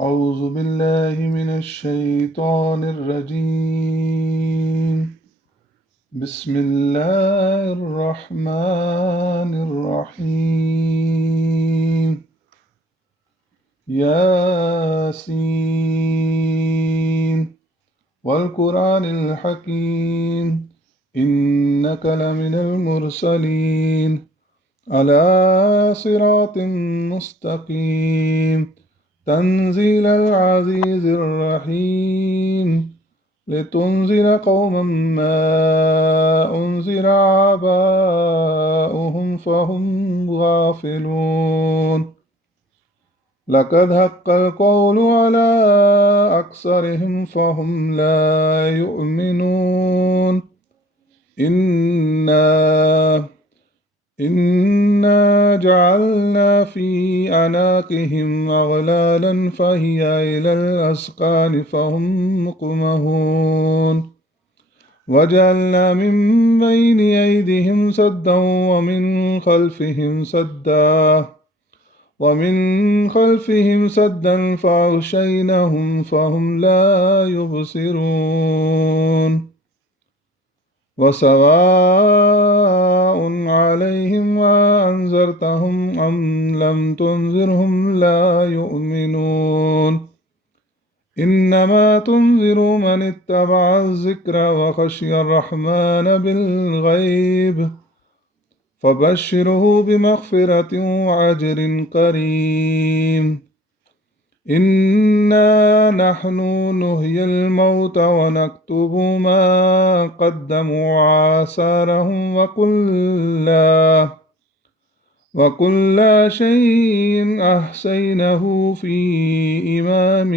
أعوذ بالله من الشيطان الرجيم. بسم الله الرحمن الرحيم. ياسين والقرآن الحكيم، إنك لمن المرسلين على صراط مستقيم، تنزيل العزيز الرحيم، لتنذر قوما ما أنذر آباؤهم فهم غافلون. لقد حق القول على أكثرهم فهم لا يؤمنون. إنا جعلنا في أعناقهم أغلالا فهي إلى الأذقان فهم مقمحون. وجعلنا من بين أيديهم سدا ومن خلفهم سدا فأغشيناهم فهم لا يبصرون. وسواء عليهم أنذرتهم أم لم تنذرهم لا يؤمنون. إنما تنذر من اتبع الذكر وخشي الرحمن بالغيب، فبشره بمغفرة وأجر كريم. إنا نحن نحيي الموتى ونكتب ما قدموا وآثارهم وكل شيء أحصيناه في إمام